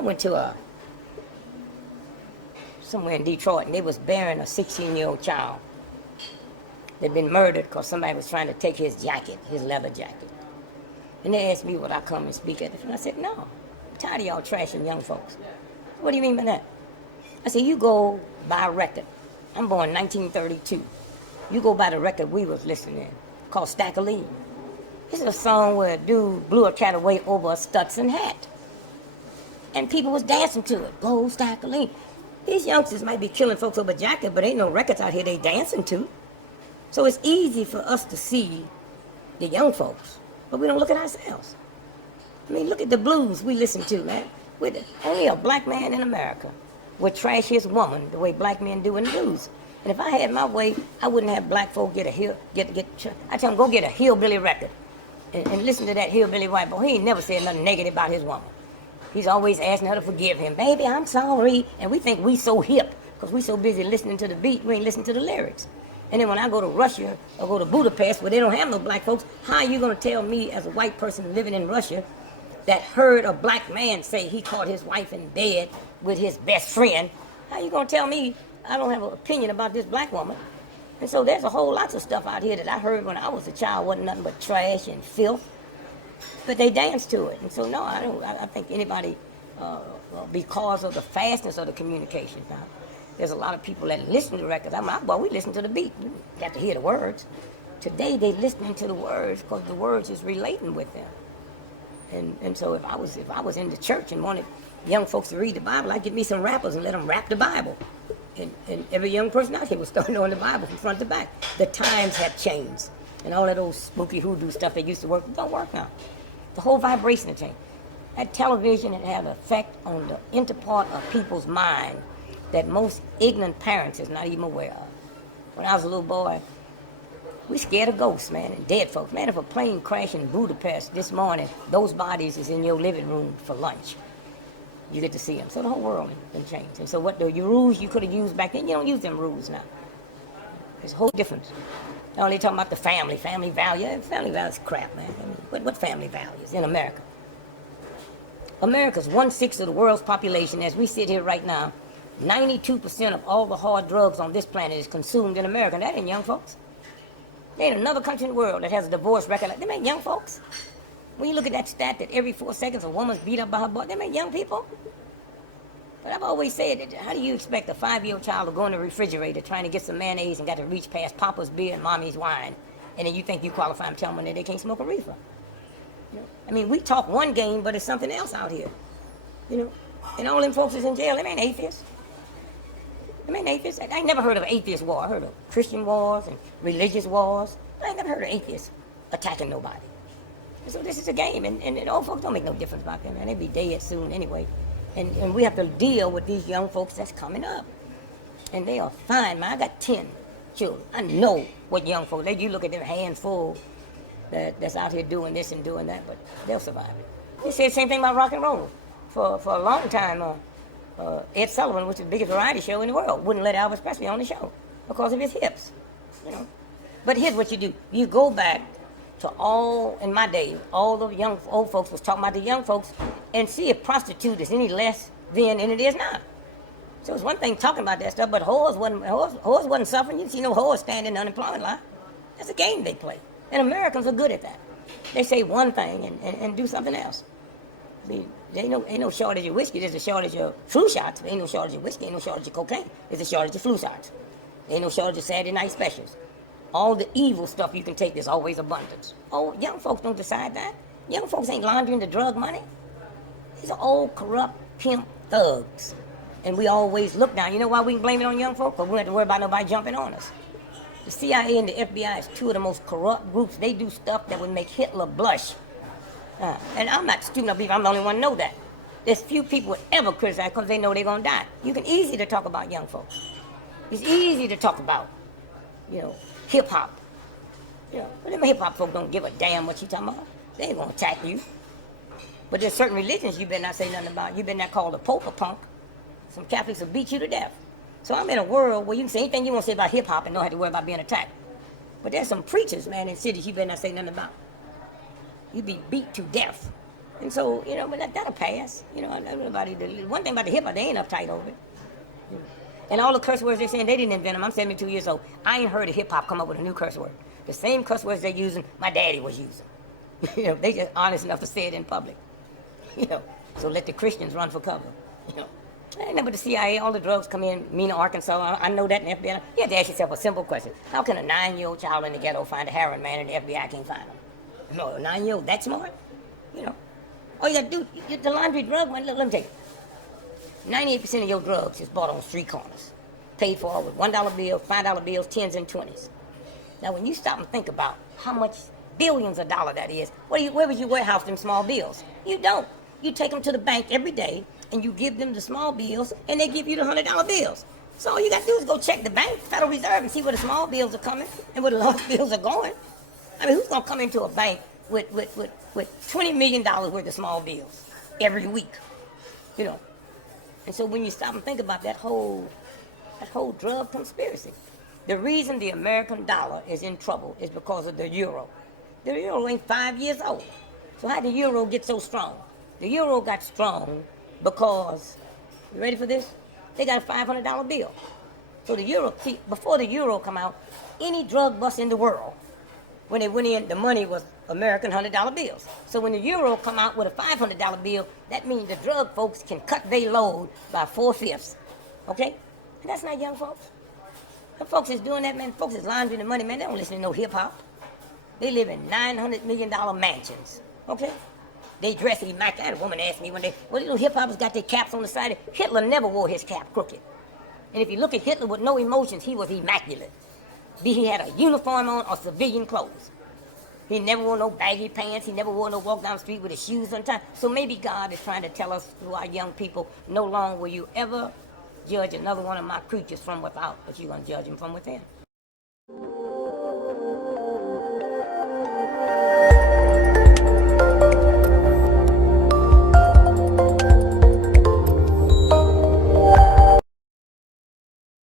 I went to somewhere in Detroit, and they was burying a 16-year-old child that'd been murdered because somebody was trying to take his jacket, his leather jacket. And they asked me would I come and speak at it, and I said, no, I'm tired of y'all trashing young folks. What do you mean by that? I said, you go buy a record. I'm born 1932. You go buy the record we was listening to, called Stack of Lean. This is a song where a dude blew a cat away over a Stetson hat. And people was dancing to it. Go Stack of Lean. These youngsters might be killing folks over jacket, but ain't no records out here they dancing to. So it's easy for us to see the young folks, but we don't look at ourselves. I mean, look at the blues we listen to, man. Only a black man in America would trash his woman the way black men do in the blues. And if I had my way, I wouldn't have black folk I tell them, go get a hillbilly record and listen to that hillbilly white boy. He ain't never said nothing negative about his woman. He's always asking her to forgive him. Baby, I'm sorry. And we think we so hip because we so busy listening to the beat, we ain't listening to the lyrics. And then when I go to Russia or go to Budapest where they don't have no black folks, how are you going to tell me as a white person living in Russia that heard a black man say he caught his wife in bed with his best friend? How are you going to tell me I don't have an opinion about this black woman? And so there's a whole lots of stuff out here that I heard when I was a child wasn't nothing but trash and filth. But they dance to it. And so, no, I think anybody, because of the fastness of the communication now, there's a lot of people that listen to records. We listen to the beat. You have to hear the words. Today, they listening to the words because the words is relating with them. And so if I was in the church and wanted young folks to read the Bible, I'd get me some rappers and let them rap the Bible. And every young person out here was starting knowing the Bible from front to back. The times have changed. And all that old spooky hoodoo stuff that used to work don't work now. The whole vibration has changed. That television had an effect on the inner part of people's mind that most ignorant parents is not even aware of. When I was a little boy, we scared of ghosts, man, and dead folks. Man, if a plane crashed in Budapest this morning, those bodies is in your living room for lunch. You get to see them. So the whole world has been changed. And so what the rules you could have used back then, you don't use them rules now. There's a whole difference. Now they talking about the family value. Family value is crap, man. I mean, what family values in America? America's 1/6 of the world's population. As we sit here right now, 92% of all the hard drugs on this planet is consumed in America. And that ain't young folks. There ain't another country in the world that has a divorce record like them ain't young folks. When you look at that stat that every 4 seconds a woman's beat up by her boy, them ain't young people. But I've always said that how do you expect a 5-year-old child to go in the refrigerator trying to get some mayonnaise and got to reach past Papa's beer and Mommy's wine, and then you think you qualify and tell them that they can't smoke a reefer? You know? I mean, we talk one game, but it's something else out here. You know, and all them folks is in jail. Them ain't atheists. Them ain't atheists. I ain't never heard of an atheist war. I heard of Christian wars and religious wars. I ain't never heard of atheists attacking nobody. And so this is a game, and old folks don't make no difference about them, man. They be dead soon anyway. And we have to deal with these young folks that's coming up. And they are fine, man. I got 10 children. I know what young folks, you look at their hands full that's out here doing this and doing that, but they'll survive it. They said the same thing about rock and roll. For a long time, Ed Sullivan, which is the biggest variety show in the world, wouldn't let Elvis Presley on the show because of his hips, you know. But here's what you do. You go back to all, in my day, all the old folks was talking about the young folks and see if prostitute is any less then than it is now. So it's one thing talking about that stuff, but whores wasn't suffering. You see no whores standing in the unemployment line. That's a game they play. And Americans are good at that. They say one thing and do something else. I mean, there ain't no shortage of whiskey. There's a shortage of flu shots. There ain't no shortage of whiskey. Ain't no shortage of cocaine. There's a shortage of flu shots. There ain't no shortage of Saturday night specials. All the evil stuff you can take, there's always abundance. Oh, young folks don't decide that. Young folks ain't laundering the drug money. These are old, corrupt, pimp thugs. And we always look down. You know why we can blame it on young folks? Because we don't have to worry about nobody jumping on us. The CIA and the FBI is two of the most corrupt groups. They do stuff that would make Hitler blush. And I'm not stupid enough to believe I'm the only one to know that. There's few people would ever criticize because they know they're going to die. You can easy to talk about young folks. It's easy to talk about, you know, hip-hop. You know, but them hip-hop folks don't give a damn what you talking about. They ain't going to attack you. But there's certain religions you better not say nothing about. You better not call the Pope a punk. Some Catholics will beat you to death. So I'm in a world where you can say anything you want to say about hip-hop and don't have to worry about being attacked. But there's some preachers, man, in cities you better not say nothing about. You be beat to death. And so, but that'll pass. I know nobody. One thing about the hip hop, they ain't uptight over it. And all the curse words they're saying, they didn't invent them. I'm 72 years old. I ain't heard of hip hop come up with a new curse word. The same curse words they're using, my daddy was using. They just honest enough to say it in public. So let the Christians run for cover. I ain't never the CIA, all the drugs come in Mena, Arkansas. I know that in the FBI. You have to ask yourself a simple question. How can a 9-year-old child in the ghetto find a heroin man and the FBI can't find him? No, a 9-year-old that smart? All you got to do, the laundry drug man, let me tell you. 98% of your drugs is bought on street corners. Paid for with $1 bills, $5 bills, 10s and 20s. Now, when you stop and think about how much billions of dollars that is, where would you warehouse them small bills? You don't. You take them to the bank every day, and you give them the small bills, and they give you the $100 bills. So all you got to do is go check the bank, Federal Reserve, and see where the small bills are coming and where the large bills are going. I mean, who's going to come into a bank with $20 million worth of small bills every week? And so when you stop and think about that whole drug conspiracy, the reason the American dollar is in trouble is because of the euro. The euro ain't 5 years old. So how did the euro get so strong? The euro got strong because, you ready for this? They got a $500 bill. So the euro, see, before the euro come out, any drug bust in the world, when they went in, the money was American $100 bills. So when the euro come out with a $500 bill, that means the drug folks can cut their load by 4/5. Okay? And that's not young folks. The folks is doing that, man. Folks is laundering the money, man. They don't listen to no hip hop. They live in $900 million mansions. Okay? They dress immaculate. A woman asked me one day, well, little hip hoppers got their caps on the side. Hitler never wore his cap crooked. And if you look at Hitler with no emotions, he was immaculate. Be he had a uniform on or civilian clothes. He never wore no baggy pants. He never wore no walk down the street with his shoes untied. So maybe God is trying to tell us through our young people, no longer will you ever judge another one of my creatures from without, but you're going to judge him from within.